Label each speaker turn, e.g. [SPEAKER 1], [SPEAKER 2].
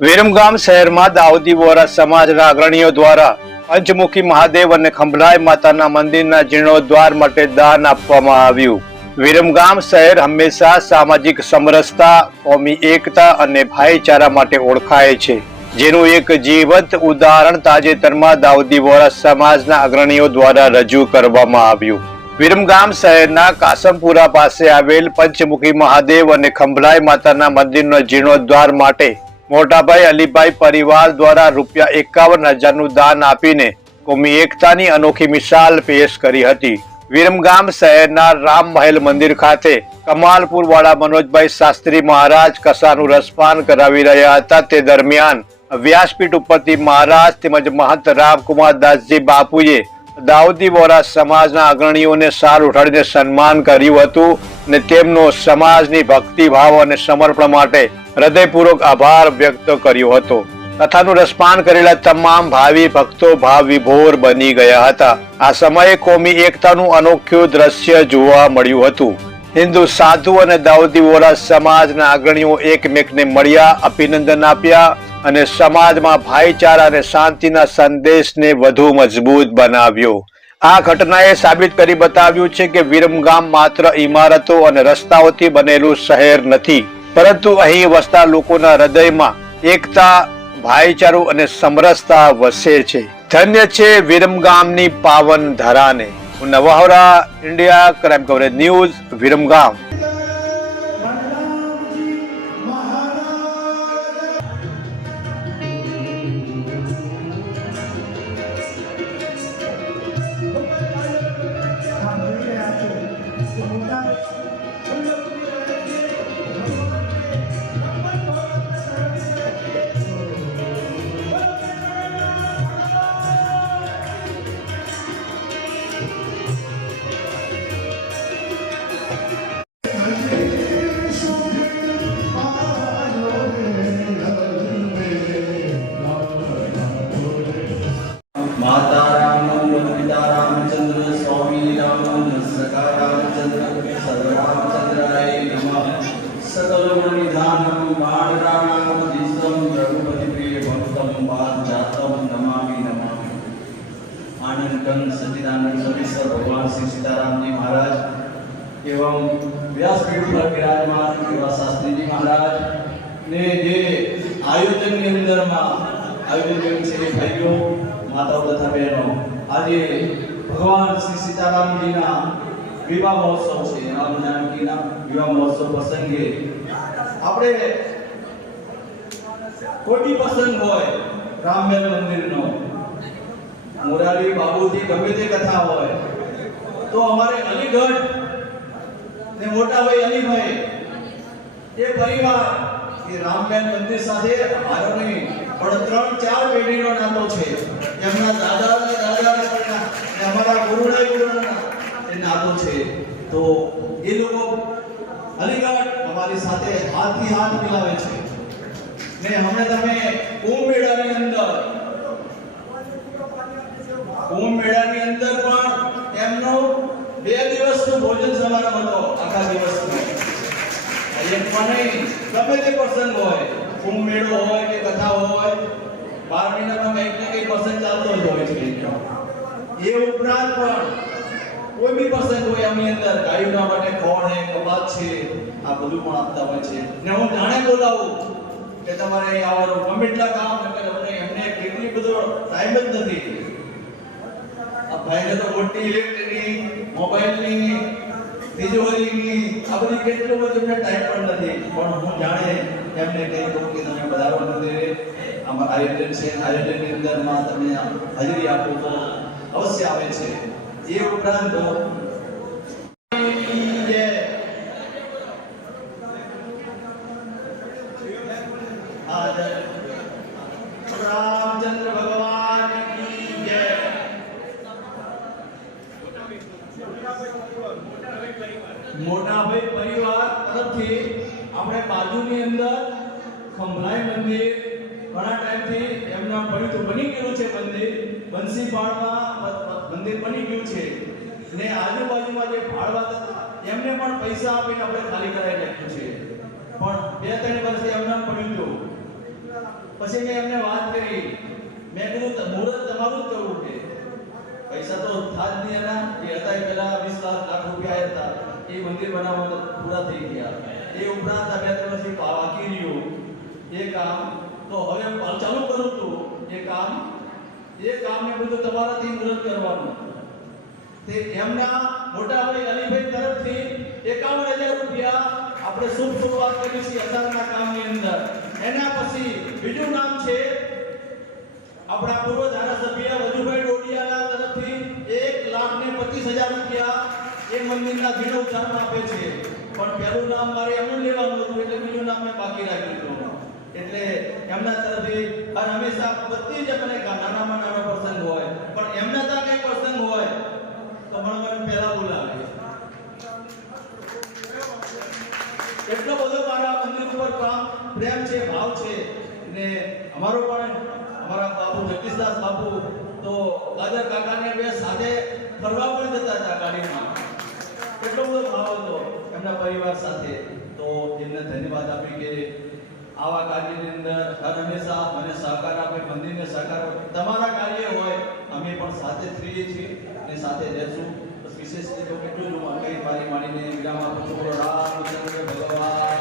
[SPEAKER 1] વિરમગામ શહેરમાં દાઉદી વોરા સમાજના અગ્રણીઓ દ્વારા પંચમુખી મહાદેવ અને ખંભલાઈ માતાના મંદિરના જીર્ણોદ્ધાર માટે દાન આપવામાં આવ્યું. વિરમગામ શહેર હંમેશા સામાજિક સમરસતા, કોમી એકતા અને ભાઈચારા માટે ઓળખાય છે. જેનું એક જીવંત ઉદાહરણ તાજેતરમાં દાઉદી વોરા સમાજના અગ્રણીઓ દ્વારા રજૂ કરવામાં આવ્યું. વિરમગામ શહેરના કાસમપુરા પાસે આવેલ પંચમુખી મહાદેવ અને ખંભલાઈ માતાના મંદિરનો જીર્ણોદ્ધાર માટે મોટાભાઈ અલીભાઈ પરિવાર દ્વારા રૂપિયા એકાવન હજારનું દાન આપીને કોમી એકતાની અનોખી મિસાલ પેશ કરી હતી. વિરમગામ શહેરના રામ મહેલ મંદિર ખાતે કમાલપુર વાળા મનોજભાઈ શાસ્ત્રી મહારાજ કસાનું રસપાન કરાવી રહ્યા હતા. તે દરમિયાન વ્યાસપીઠ ઉપરથી મહારાજ તેમજ મહંત રામકુમાર દાસજી બાપુએ દાઉદી વોરા સમાજના અગ્રણીઓને સાર ઉઠાડીને સન્માન કર્યું હતું અને તેમનો સમાજની ભક્તિભાવ અને સમર્પણ માટે હૃદયપૂર્વક આભાર વ્યક્ત કર્યો હતો. કથાનું રસપાન કરેલા તમામ ભાવિ ભક્તો ભાવ વિભોર બની ગયા હતા. આ સમયે કોમી એકતાનું અનોખ્યું દ્રશ્ય જોવા મળ્યું હતું. હિન્દુ સાધુ અને દાઉદી વોરા સમાજના અગ્રણીઓ એકમેકને મળ્યા, અભિનંદન આપ્યા અને સમાજમાં ભાઈચારા અને શાંતિના સંદેશને વધુ મજબૂત બનાવ્યો. આ ઘટનાએ સાબિત કરી બતાવ્યું છે કે વિરમગામ માત્ર ઇમારતો અને રસ્તાઓથી બનેલું શહેર નથી. પરંતુ અહીં વસતા લોકોના હૃદયમાં એકતા, ભાઈચારો અને સમરસતા વસે છે. ધન્ય છે વિરમગામની પાવન ધરાને. નવાહોરા, India, crime coverage news, Viramgam.
[SPEAKER 2] Sachidanand Samishwar ભગવાન શ્રી સીતારામજી મહારાજ એવं વ્યાસપીઠ પર વિરાજમાન એવા શાસ્ત્રીજી મહારાજ ને જે આયોજનની અંદરમાં આયોજન છે ભાઈઓ, માતાઓ તથા બહેનો, આજે ભગવાન શ્રી સીતારામજીના વિવાહ મહોત્સવ છે. રામ જાનકીના વિવાહ મહોત્સવ પ્રસંગે આપણે કોઈ પસંદ હોય રામમેલ મંદિરનો. મોરારી બાબુજી ગમે તે કથા હોય, તો અમારે અલીગઢ ને મોટા ભાઈ અલીભાઈ, એ પરિવાર એ રામબેન મંદિર સાથે મારો નહીં પણ ત્રણ, ચાર પેઢીનો નાતો છે. એમના દાદા દાદાના પણ ને અમારા ગુરુના ગુરુના એ નાતો છે. તો એ લોકો અલીગઢ અમારી સાથે હાથથી હાથ મિલાવે છે. ને હમણાં તમે કુંભ મેળાની અંદર કુંભ મેળાની અંદર પણ એમનો બે દિવસનું ભોજન સમારંભ હતો, આખા દિવસનો એક પણ નહીં, ગમે તે પ્રસંગ હોય, કુંભ મેળો હોય કે કથા હોય, બાર મહિનામાં કંઈક ને કંઈક પ્રસંગ ચાલતો જ હોય છે. એ ઉપરાંત પણ કોઈ બી પ્રસંગ હોય એમની અંદર, ગાયોના માટે ખોળ છે કપાત છે, આ બધું પણ આપતા હોય છે. ને હું જાણે બોલાવું કે તમારે અહીં આવવાનું ગમે એટલા કામ એટલે એમને કેટલી બધો ટાઈમ જ નથી. ભાઈને તો મોટી ઇલેક્ટ્રિકની, મોબાઈલની તિજોરીની આ બધી કેટલો બધું એમને ટાઈમ પણ નથી. પણ હું જાણે એમને કહી દઉં કે તમે બધા મંદિરે આમાં આયોજન છે. આયોજનની અંદરમાં તમે હાજરી આપો તો અવશ્ય આવે છે. એ ઉપરાંત જય. આ જય. રામચંદ્ર ભગવાન કી જય મોટાભાઈ પરિવાર તરફથી આપણે બાજુની અંદર ખંભલાઈ મંદિર, ઘણા ટાઈમથી એમના પડ્યું તો બની ગયું છે મંદિર. બંસીપાળમાં મંદિર બની ગયું છે. ને આજુબાજુમાં જે ભાડવા હતા એમને પણ પૈસા આપીને આપણે ખાલી કરાવી નાખ્યું છે. પણ બે ત્રણ વર્ષથી એમને પડ્યું હતું પછી મેં એમને વાત કરી મેં કીધું ત- મુહૂર્ત તમારું જ કરવું છે પૈસા તો થાજ નહીં એ હતા એ પેલા વીસ લાખ લાખ રૂપિયા હતા. એ મંદિર બનાવવા પૂરા થઈ ગયા. એ ઉપરાંત આ બે ત્રણ વર્ષથી બાકી રહ્યું એ કામ તો હવે ચાલુ કરું છું. એ કામ એ કામ મેં બધું તમારાથી મુહૂર્ત કરવાનું. તે એમના મોટા ભાઈ અલીભાઈ તરફથી એકાવન હજાર રૂપિયા આપણે શુભ શરૂઆત કરી છે અસારના કામની અંદર. એના પછી બીજું નામ છે આપણા પૂર્વ ધારાસભ્ય વજુભાઈ ડોડિયાના તરફથી એક લાખ ને પચીસ હજાર રૂપિયા એ મંદિરના જીર્ણોદ્ધારમાં આપે છે. પણ પહેલું નામ મારે એમનું લેવાનું હતું, એટલે બીજું નામ મેં બાકી રાખ્યું હતું એટલે એમના તરફથી હર હંમેશા બધી જ મને નાનામાં નાનો પ્રસંગ હોય, પણ એમના ત્યાં કંઈ પ્રસંગ હોય, તો મને મને પહેલા બોલાવે. એટલો બધો મારા મંદિર ઉપર કામ પ્રેમ છે, ભાવ છે. ને અમારો પણ અમારા બાપુ જગદીશદાસ બાપુ તો ગાજર કાકાને બે સાથે ફરવા પણ જતા હતા ગાડીમાં. કેટલો બધો ભાવ હતો એમના પરિવાર સાથે. તો એમને ધન્યવાદ આપી કે આવા કાર્યની અંદર હર હંમેશા મને સહકાર આપે મંદિરને સહકાર તમારા કાર્ય હોય, અમે પણ સાથે થઈએ છીએ અને સાથે રહેશું. વિશેષ રીતે હું એટલું જ મારી માણીને વિરામ આપું છું. રામચંદ્ર ભગવાન.